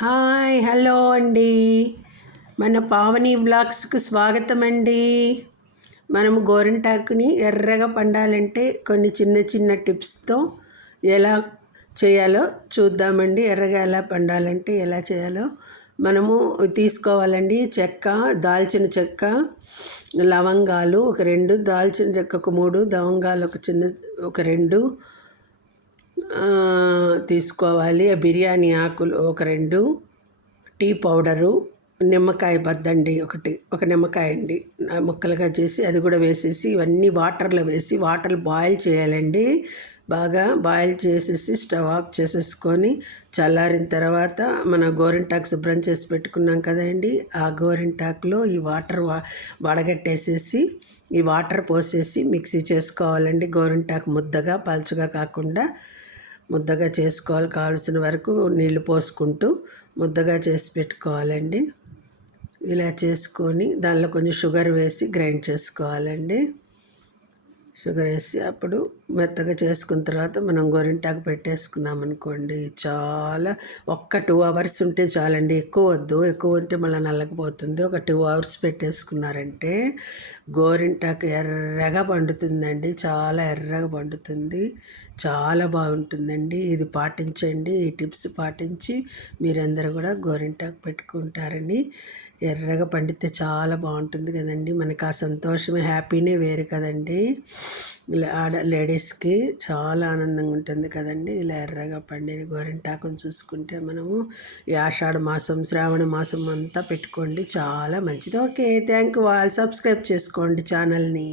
Hi hello అండి. మన పావని బ్లాగ్స్కు స్వాగతం అండి మనము గోరింటాకుని ఎర్రగా పండాలంటే కొన్ని చిన్న చిన్న టిప్స్తో ఎలా చేయాలో చూద్దామండి. ఎర్రగా ఎలా పండాలంటే ఎలా చేయాలో మనము తీసుకోవాలండి. చెక్క దాల్చిన చెక్క లవంగాలు ఒక రెండు దాల్చిన చెక్క ఒక మూడు లవంగాలు ఒక చిన్న ఒక రెండు తీసుకోవాలి. బిర్యానీ ఆకులు ఒక రెండు టీ పౌడరు నిమ్మకాయ బద్దండి ఒకటి ఒక నిమ్మకాయ అండి. ముక్కలుగా చేసి అది కూడా వేసేసి ఇవన్నీ వాటర్లో వేసి వాటర్ బాయిల్ చేయాలండి. బాగా బాయిల్ చేసేసి స్టవ్ ఆఫ్ చేసేసుకొని చల్లారిన తర్వాత మన గోరింటాకు శుభ్రం చేసి పెట్టుకున్నాం కదండి. ఆ గోరింటాకులో ఈ వాటర్ వడగట్టేసేసి ఈ వాటర్ పోసేసి మిక్సీ చేసుకోవాలండి. గోరింటాకు ముద్దగా పలుచగా కాకుండా ముద్దగా చేసుకోవాలి. కావాల్సిన వరకు నీళ్ళు పోసుకుంటూ ముద్దగా చేసి పెట్టుకోవాలండి. ఇలా చేసుకొని దానిలో కొంచెం షుగర్ వేసి గ్రైండ్ చేసుకోవాలండి. షుగర్ వేసి అప్పుడు మెత్తగా చేసుకున్న తర్వాత మనం గోరింటాకు పెట్టేసుకున్నాం అనుకోండి చాలా ఒక్క టూ అవర్స్ ఉంటే చాలండి. ఎక్కువ వద్దు ఎక్కువ ఉంటే మళ్ళీ నల్లకపోతుంది. ఒక టూ అవర్స్ పెట్టేసుకున్నారంటే గోరింటాకు ఎర్రగా పండుతుందండి. చాలా ఎర్రగా పండుతుంది. చాలా బాగుంటుందండి. ఇది పాటించండి. ఈ టిప్స్ పాటించి మీరందరూ కూడా గోరింటాకు పెట్టుకుంటారని. ఎర్రగా పండితే చాలా బాగుంటుంది కదండి. మనకు ఆ సంతోషమే హ్యాపీనే వేరు కదండి. ఆడ లేడీస్కి చాలా ఆనందంగా ఉంటుంది కదండి. ఇలా ఎర్రగా పండిన గోరింటాకుని చూసుకుంటే మనము ఈ ఆషాఢ మాసం శ్రావణ మాసం అంతా పెట్టుకోండి. చాలా మంచిది. ఓకే థ్యాంక్ యూ వాళ్ళు సబ్స్క్రైబ్ చేసుకోండి ఛానల్ని.